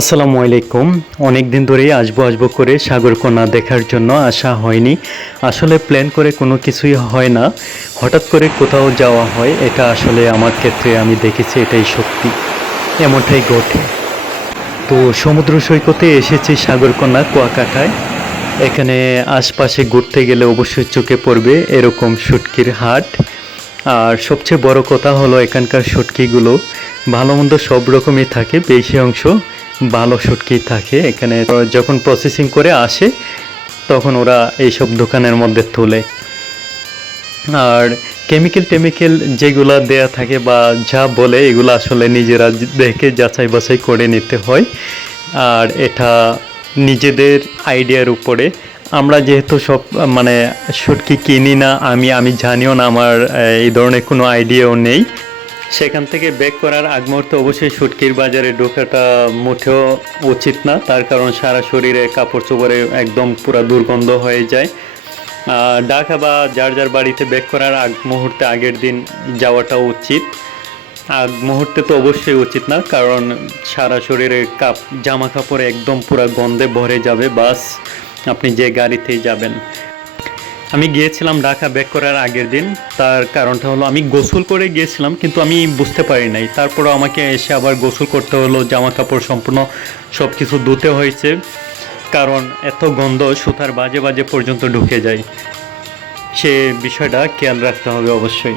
আসসালামু আলাইকুম। অনেক দিন ধরেই আসবো করে সাগরকন্যা দেখার জন্য আসা হয়নি। আসলে প্ল্যান করে কোনো কিছুই হয় না। হঠাৎ করে কোথাও যাওয়া হয়। এটা আসলে আমার ক্ষেত্রে আমি দেখেছি এটাই সত্যি। এমনটাই ঘটে। তো সমুদ্র সৈকতে এসেছি সাগরকন্যা কুয়াকাটায়। এখানে আশপাশে ঘুরতে গেলে অবশ্যই চোখে পড়বে এরকম শুটকির হাট। আর সবচেয়ে বড় কথা হলো এখানকার শুটকিগুলো ভালো মন্দ সব রকমই থাকে, বেশি অংশ ভালো শুটকি থাকে এখানে। যখন প্রসেসিং করে আসে তখন ওরা এইসব দোকানের মধ্যে তোলে। আর কেমিক্যাল যেগুলা দেয়া থাকে বা যা বলে এগুলো আসলে নিজেরা দেখে যাচাই বাছাই করে নিতে হয়। আর এটা নিজেদের আইডিয়ার উপরে। আমরা যেহেতু সব মানে শুটকি কিনি না, আমি জানিও না, আমার এই ধরনের কোনো আইডিয়াও নেই। সেখান থেকে ব্যাক করার আগ মুহূর্তে অবশ্যই শুটকির বাজারে ঢোকাটা মোটেও উচিত না, তার কারণ সারা শরীরে কাপড় চোপড়ে একদম পুরো দুর্গন্ধ হয়ে যায়। ঢাকা বা যার যার বাড়িতে ব্যাক করার আগ মুহূর্তে আগের দিন যাওয়াটা উচিত। আগ মুহূর্তে তো অবশ্যই উচিত না, কারণ সারা শরীরে জামা কাপড় একদম পুরো গন্ধে ভরে যাবে, বাস আপনি যে গাড়িতেই যাবেন। আমি গিয়েছিলাম ঢাকা ব্যাক করার আগের দিন। তার কারণটা হলো আমি গোসল করে গিয়েছিলাম, কিন্তু আমি বুঝতে পারি নাই। তারপরও আমাকে এসে আবার গোসল করতে হলো, জামা কাপড় সম্পূর্ণ সব কিছু ধুতে হয়েছে, কারণ এত গন্ধ সুতার বাজে বাজে পর্যন্ত ঢুকে যায়। সে বিষয়টা খেয়াল রাখতে হবে অবশ্যই।